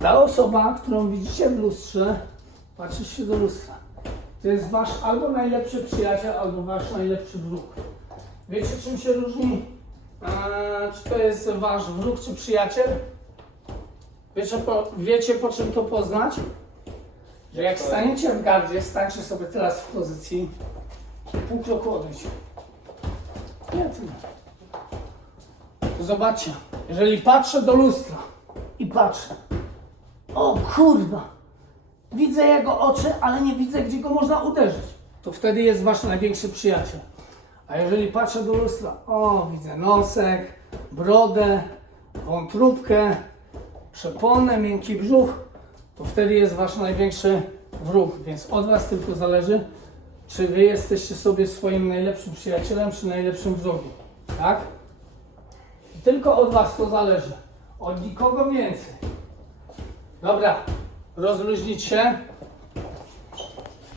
Ta osoba, którą widzicie w lustrze, patrzy się do lustra. To jest wasz albo najlepszy przyjaciel, albo wasz najlepszy wróg. Wiecie czym się różni? Czy to jest wasz wróg czy przyjaciel? Wiecie po, wiecie po czym to poznać? Że jak staniecie w gardzie, stańcie sobie teraz w pozycji pół kroku odejść. Nie, ty nie. To zobaczcie, jeżeli patrzę do lustra i patrzę, o kurwa, widzę jego oczy, ale nie widzę, gdzie go można uderzyć, to wtedy jest wasz największy przyjaciel. A jeżeli patrzę do lustra, o, widzę nosek, brodę, wątróbkę, przeponę, miękki brzuch, to wtedy jest wasz największy wróg. Więc od was tylko zależy, czy wy jesteście sobie swoim najlepszym przyjacielem, czy najlepszym wrogiem. Tak? I tylko od was to zależy. Od nikogo więcej. Dobra, rozluźnić się.